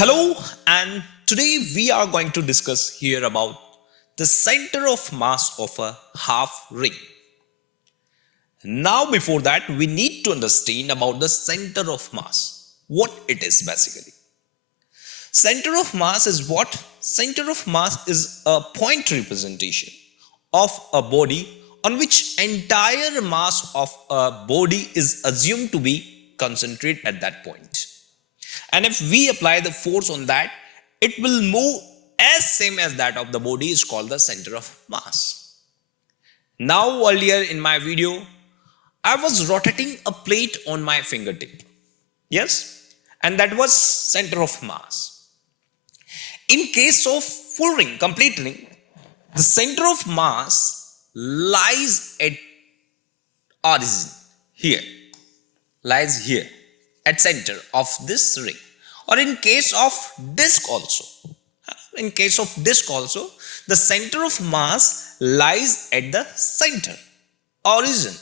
Hello, and today we are going to discuss here about the center of mass of a half ring. Now, before that, we need to understand about the center of mass, what it is basically. Center of mass is what? Center of mass is a point representation of a body on which entire mass of a body is assumed to be concentrated at that point. And if we apply the force on that, it will move as same as that of the body is called the center of mass. Now earlier in my video, I was rotating a plate on my fingertip. Yes, and that was center of mass. In case of full ring, complete ring, the center of mass lies at origin here, lies here at center of this ring. Or in case of disc also, the center of mass lies at the center, origin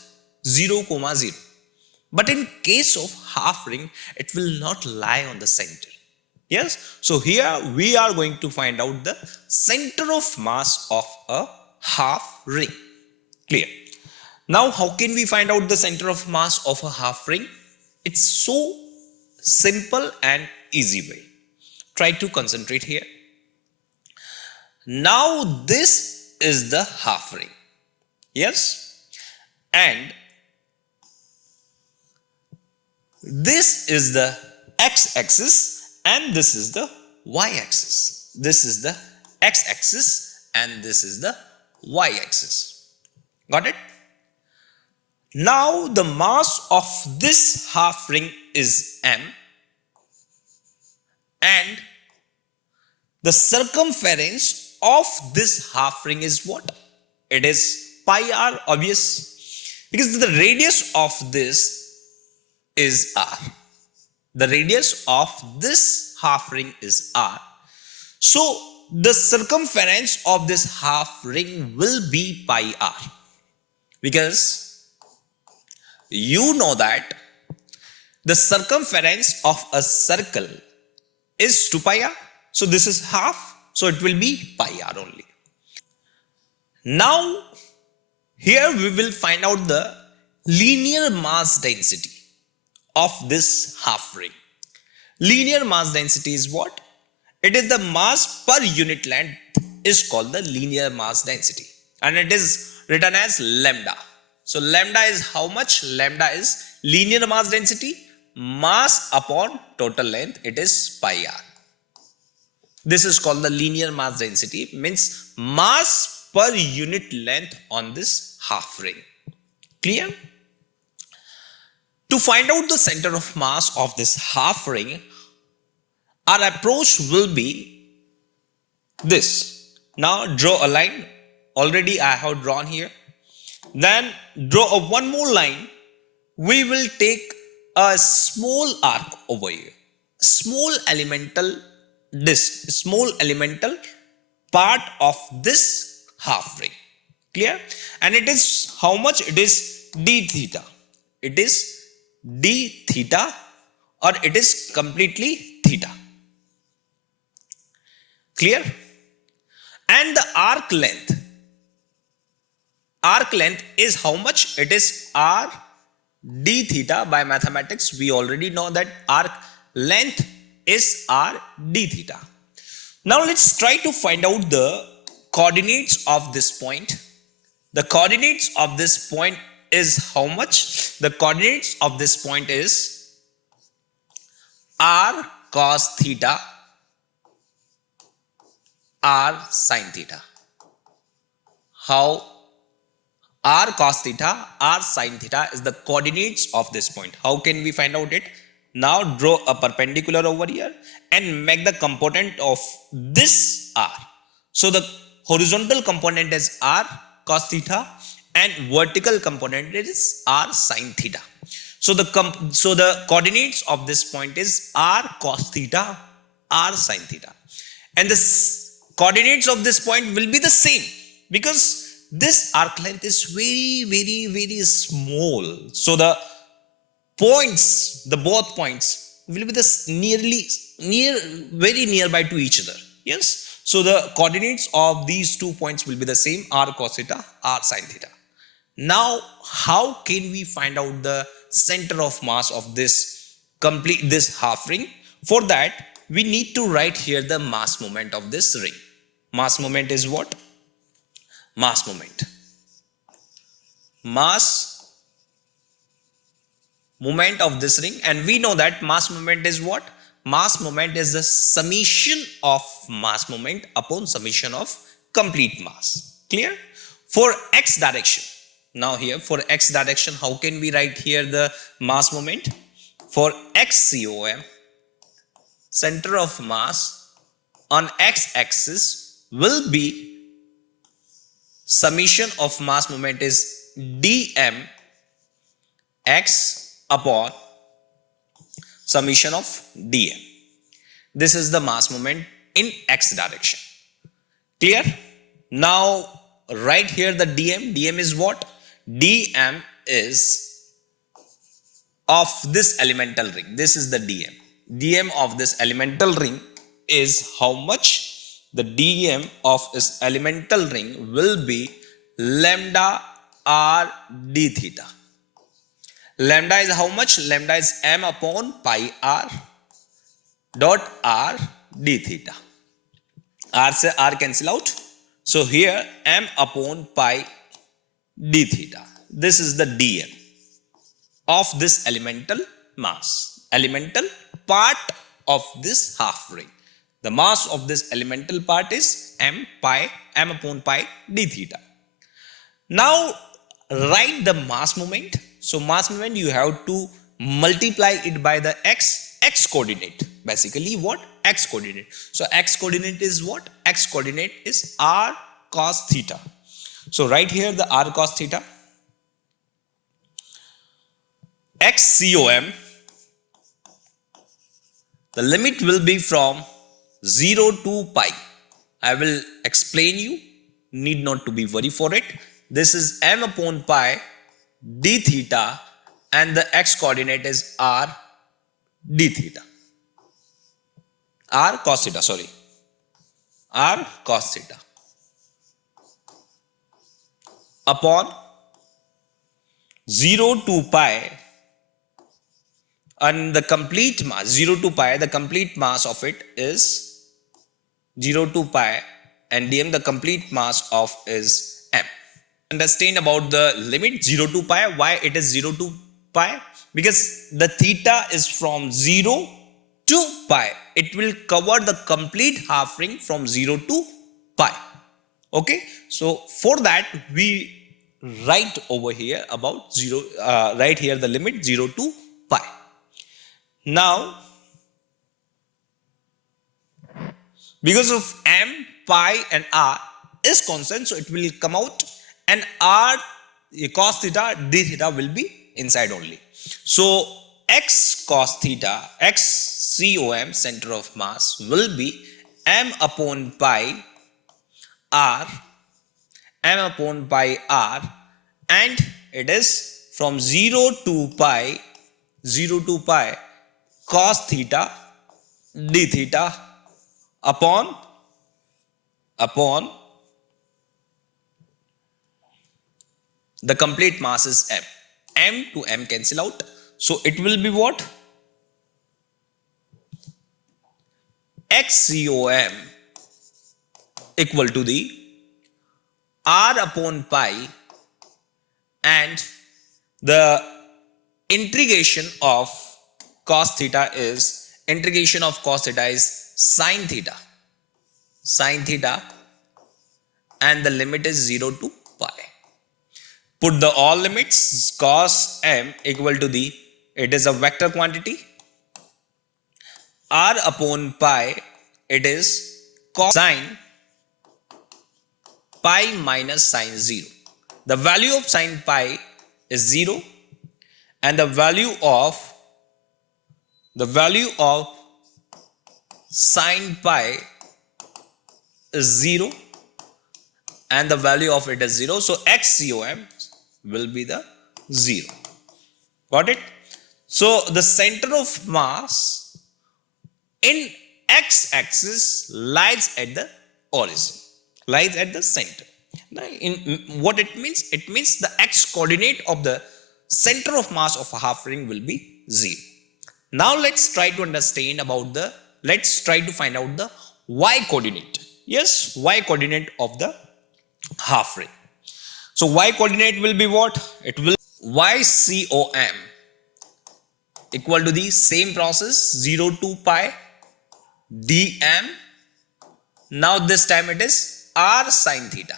0, 0. But in case of half ring, it will not lie on the center. Yes, so here we are going to find out the center of mass of a half ring. Clear? Now, how can we find out the center of mass of a half ring? It's so simple and easy way. Try to concentrate here. Now, this is the half ring. Yes, and this is the x-axis and this is the y-axis. This is the x-axis and this is the y-axis. Got it? Now the mass of this half ring is m and the circumference of this half ring is what? It is pi r, obvious, because the radius of this is r. The radius of this half ring is r. So the circumference of this half ring will be pi r, because you know that the circumference of a circle is 2 pi r. So this is half. So it will be pi r only. Now here we will find out the linear mass density of this half ring. Linear mass density is what? It is the mass per unit length is called the linear mass density. And it is written as lambda. So lambda is how much? Lambda is linear mass density, mass upon total length, it is pi r. This is called the linear mass density, means mass per unit length on this half ring. Clear? To find out the center of mass of this half ring, our approach will be this. Now draw a line. Already I have drawn here. Then draw one more line. We will take a small arc over here, small elemental disk, small elemental part of this half ring. Clear? And it is how much? It is d theta. It is d theta, or it is completely theta. Clear? And the arc length is how much? It is r d theta. By mathematics we already know that arc length is r d theta. Now let's try to find out the coordinates of this point. The coordinates of this point is how much? The coordinates of this point is r cos theta, r sin theta. How? R cos theta, r sin theta is the coordinates of this point. How can we find out it? Now draw a perpendicular over here and make the component of this r. So the horizontal component is r cos theta and vertical component is r sin theta. So the coordinates of this point is r cos theta, r sin theta. And the coordinates of this point will be the same, because this arc length is very small. So the points, both points will be the very nearby to each other. Yes, so the coordinates of these 2 points will be the same, r cos theta, r sin theta. Now how can we find out the center of mass of this half ring? For that we need to write here the mass moment of this ring. Mass moment is what? Mass moment of this ring, and we know that mass moment is what? Mass moment is the summation of mass moment upon summation of complete mass. Clear? For x direction, now here for x direction, how can we write here the mass moment? For xcom, center of mass on x axis will be summation of mass moment is dm x upon summation of dm. This is the mass moment in x direction. Clear? Now write here the dm. Dm is what? Dm is of this elemental ring. This is the dm. Dm of this elemental ring is how much? The dm of this elemental ring will be lambda r d theta. Lambda is how much? Lambda is m upon pi r dot r d theta. R से r cancel out. So here m upon pi d theta. This is the dm of this elemental mass, elemental part of this half ring. The mass of this elemental part is m upon pi d theta. Now write the mass moment. So mass moment you have to multiply it by the x coordinate. Basically what? X coordinate. So x coordinate is what? X coordinate is r cos theta. So write here the r cos theta. xcom, the limit will be from 0 to pi. I will explain you, need not to be worried for it. This is m upon pi d theta, and the x coordinate is r d theta. R cos theta, sorry. R cos theta upon 0 to pi, and the complete mass 0 to pi, the complete mass of it is 0 to pi, and dm the complete mass of is m. Understand about the limit 0 to pi. Why it is 0 to pi? Because the theta is from 0 to pi. It will cover the complete half ring from 0 to pi. Okay, so for that we write over here about 0, write here the limit 0 to pi. Now because of m, pi and r is constant, so it will come out, and r cos theta d theta will be inside only. So x cos theta, xcom, center of mass, will be m upon pi r, m upon pi r, and it is from 0 to pi cos theta d theta upon the complete mass is m. M to m cancel out. So it will be what? xcom equal to the r upon pi, and the integration of cos theta is sin theta, and the limit is 0 to pi. Put the all limits. Cos m equal to the, it is a vector quantity, r upon pi, it is cos sin pi minus sin 0. The value of sin pi is 0, and the value of sin pi is 0, and the value of it is 0. So xcom will be the 0. Got it? So the center of mass in x-axis lies at the origin, lies at the center. Now, in what it means? It means the x coordinate of the center of mass of a half ring will be 0. Now let's try to understand about the, let's try to find out the y coordinate. Yes, y coordinate of the half ring. So y coordinate will be what? It will ycom equal to the same process 0 to pi dm. Now this time it is r sine theta,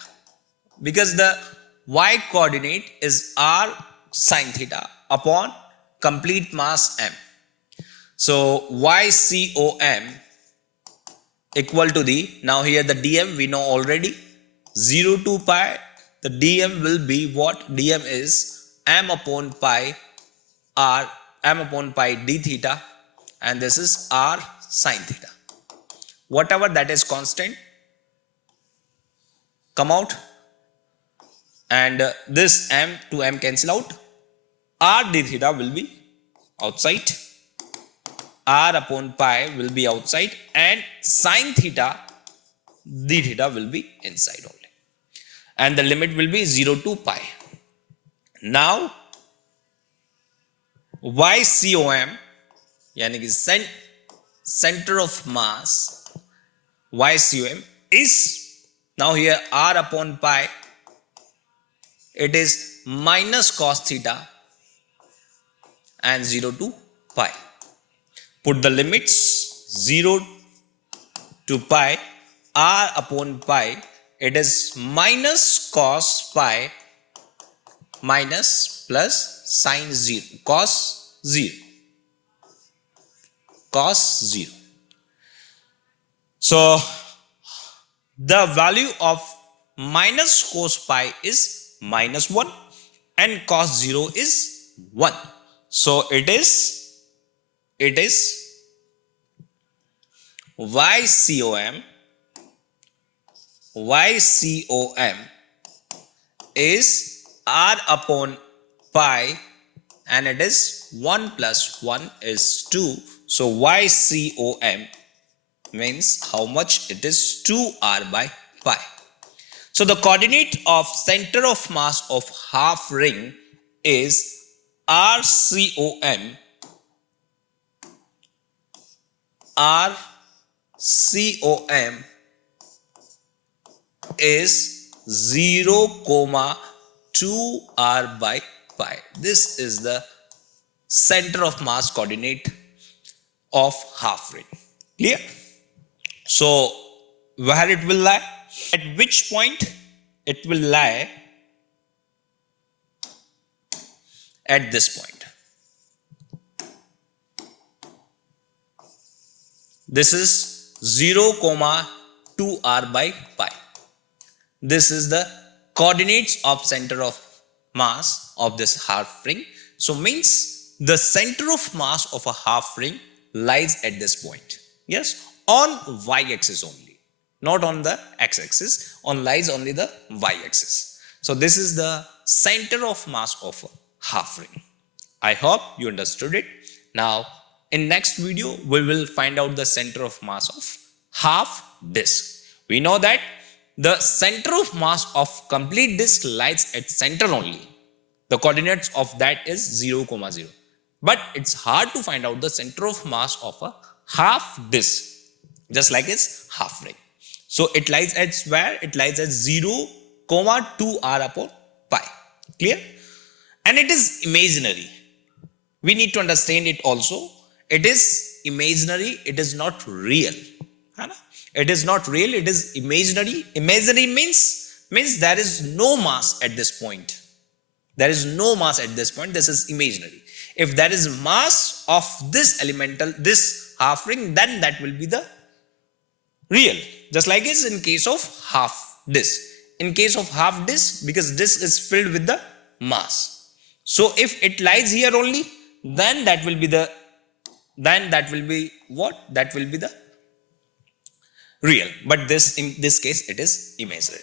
because the y coordinate is r sine theta upon complete mass m. So ycom equal to the, now here the dm we know already, 0 to pi, the dm will be what? Dm is m upon pi r, m upon pi d theta, and this is r sine theta. Whatever that is constant come out, and this m to m cancel out, r d theta will be outside, r upon pi will be outside, and sine theta d theta will be inside only, and the limit will be 0 to pi. Now ycom yani ki center of mass, ycom is, now here r upon pi, it is minus cos theta and 0 to pi. Put the limits 0 to pi, r upon pi, it is minus cos pi minus plus sine 0, cos 0, cos 0. So the value of minus cos pi is minus 1 and cos 0 is 1. So it is ycom is r upon pi, and it is 1 plus 1 is 2. So ycom means how much? It is 2r by pi. So the coordinate of center of mass of half ring is rcom, rcom is 0, 2r by pi. This is the center of mass coordinate of half ring. Clear? So where it will lie? At which point it will lie? At this point. This is 0, 2r by pi. This is the coordinates of center of mass of this half ring. So means the center of mass of a half ring lies at this point. Yes, on y-axis only, not on the x-axis, on lies only the y-axis. So this is the center of mass of a half ring. I hope you understood it. Now in next video we will find out the center of mass of half disk. We know that the center of mass of complete disk lies at center only. The coordinates of that is 0, 0. But it's hard to find out the center of mass of a half disk, just like its half ring. So it lies at where? It lies at 0, 2r upon pi. Clear? And it is imaginary. We need to understand it also. It is imaginary. It is not real. It is not real. It is imaginary. Imaginary means there is no mass at this point. There is no mass at this point. This is imaginary. If there is mass of this elemental, this half ring, then that will be the real. Just like it's in case of half disk. In case of half disk, because disk is filled with the mass. So if it lies here only, then that will be the, then that will be what? That will be the real. But this, in this case, it is imaginary.